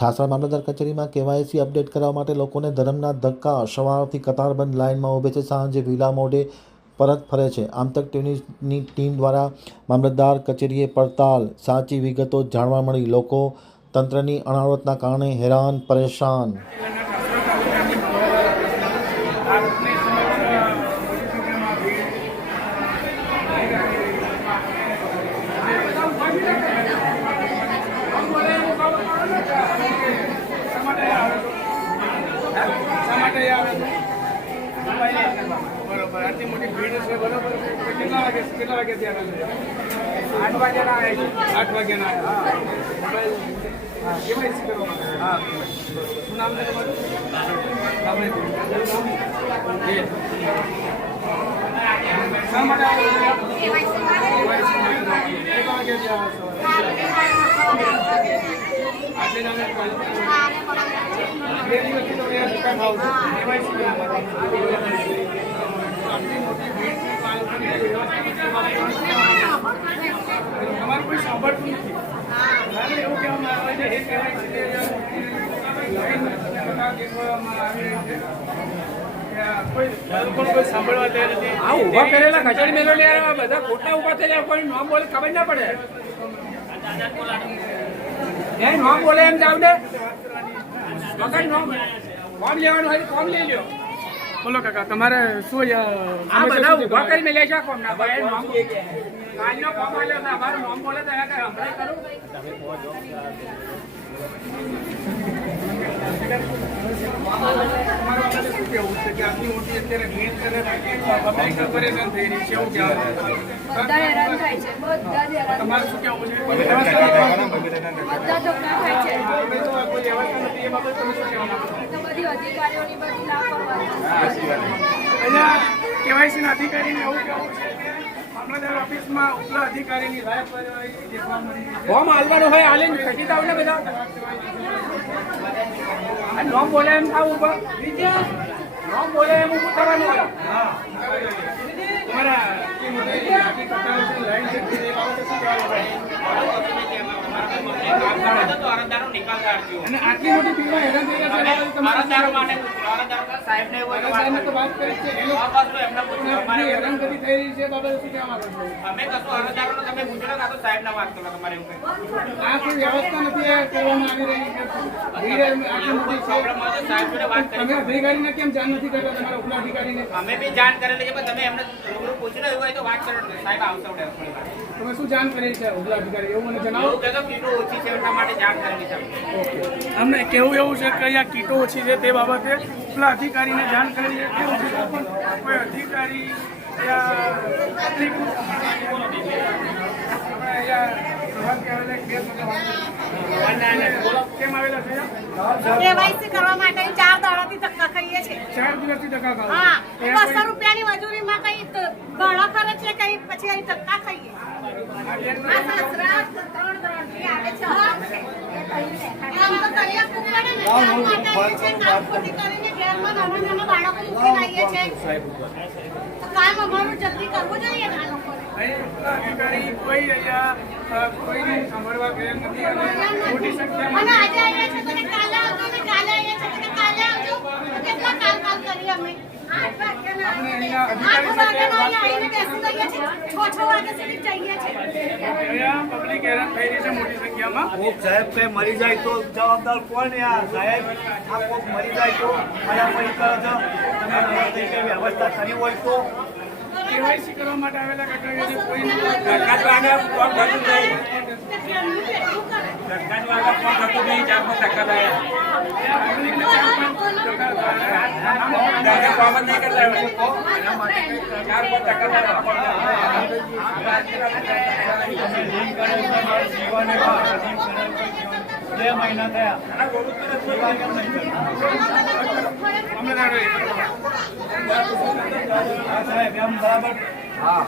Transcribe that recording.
ઠાસરા મામલતદાર કચેરીમાં KYC update કરવા માટે લોકોને ધર્મના ધક્કા, સવારથી કતારબંધ લાઇનમાં ઊભે છે. સાંજે વિલા મોઢે પરત ફરે છે. આમતક ટીવીની ટીમ દ્વારા મામલતદાર કચેરીએ પડતાલ સાચી વિગતો જાણવા મળી. લોકો તંત્રની અણાવતના કારણે હેરાન, પરેશાન શા માટે આવે છે? બરોબર આટલી મોટી ભીડ છે બરોબર છે. તો કેટલા વાગે કેટલા વાગે ત્યાં? આઠ વાગ્યાના આઠ વાગ્યાના કેવાયસી કરવા હા. શું નામ છે તમારું? આપણે જી. શા માટે આવે છે? KYC માટે. કેટલા વાગે ત્યાં આવે છે? આજે જ અમે call કર્યો. બે દિવસથી તો અહીંયા દુકાન આવું છું. KYC કરવા માટે. આટલી મોટી ભીડ છે, પાલકોની વ્યવસ્થિત તમારું કોઈ સાંભળતું નથી મારે એવું કહેવામાં આવે છે એ કહેવાય છે કે લગ્ન કહેવામાં આવે છે કે આ ઊભા કરેલા કચેરી મેલો લે આ બધા ખોટા ઊભા થયેલા કોઈ નામ બોલે ખબર ના પડે. એ નામ બોલે એમ જાવ ને વગર નામ ફોર્મ લેવાનું હોય ફોર્મ લઈ લ્યો. બોલો કાકા તમારે શું આ બધા ઊભા? કરી મેલે છે કોમ ના ભાઈ નામ કાલનો ફોર્મ આલ્યો ના નામ બોલે તો હમણાં કરું તમારું આપણે શું કહેવું છે કે આટલી મોટી અત્યારે ભીડ કરે પબ્લિક પરેશાન થઈ રહી છે એવું કહેવાનું બધા હેરાન થાય છે બધા જ હેરાન તમારું શું કહેવું છે? કોઈ વ્યવસ્થા બધા ધક્કા ખાય છે? તો? બધી અધિકારીઓની બધી લાપરવાહી. અહીંયા કેવાયસી ના અધિકારીને એવું કેવું છે ફોર્મ હાલવાનું હોય હાલે ખસી જાવ ને બધા. નામ બોલે એમ થાવ ઉપર નામ બોલે એમ ઊભું થવાનું. હોય તમારા આટલી મોટી મોટી ભીડમાં હેરાન થઈ ગયા અરજદારો એ સાહેબને તો વાત કરી. છે, એ લોકો પણ જે હેરાનગતિ થઈ રહી છે, એ શું કહેવા માંગો છો? આ કોઈ વ્યવસ્થા નથી કરવામાં આવી રહી કે તમે અધિકારીને કેમ જાણ નથી કરતા? તમારા અમે બી જાણ કરેલી છે પણ તમે એમને પૂછી રહ્યું હોય તો વાત કરો સાહેબ આવશે તમે શું જાણ કરી છે ઉપલા અધિકારી એવું મને જણાવો. કે તો કીટો ઓછી છે એટલા માટે જાણ કરેલી છે. અમને કેવું એવું છે કે અહીંયા કીટો ઓછી છે તે બાબતે? પેલા અધિકારીને જાણ કરીએ કેવું છે? કોઈ અધિકારી કેવાયસી કરવા માટે ચાર દાડાથી ધક્કા ખાઈએ છીએ. ચાર દિવસથી ટકા ખાવ? હા બસો રૂપિયાની મજૂરીમાં કઈ ભાડા ખર્ચ છે કઈ પછી અહીં ધક્કા ખાઈએ? આ ત્રણ આવે છે. ઘેરમાં નાના નાના બાળકો મૂકીને આવીએ છે તો કામ અમારું જલ્દી કરવું જોઈએ આ લોકોને. અધિકારી કોઈ અહીંયા કોઈને સાંભળવા ગયા નથી અને મોટી અને આજે આવ્યા છે તો કાલે આવજો ને કાલે આવ્યા છે તો કાલે આવજો. કેટલા કાલ કાલ કરીએ અમે? આઠ વાગ્યાના છીએ. આઠ વાગ્યાના આવીને બેસી જઈએ છીએ. છ છ વાગ્યા સુધી જઈએ છીએ. અહીંયા પબ્લિક હેરાન થઈ રહી છે મોટી સંખ્યામાં. કોક સાહેબ કઈ મરી જાય તો જવાબદાર કોણ યાર સાહેબ આ કોક મરી જાય તો કરો છો. તમે તરીકે વ્યવસ્થા કરી હોય તો? કેવાયસી કરવા માટે આવેલા કાકા કોઈ ભરતું નહીં. કરે. સરકાર દ્વારા ફોર્મ ભરતું નહીં? ચાર પાંચ ટકા લાયા દાદા નહીં? કરતા હોય. ચાર પાંચ ટકા લાયા બે મહિના થયા. સાહેબ એમ બરાબર? હા.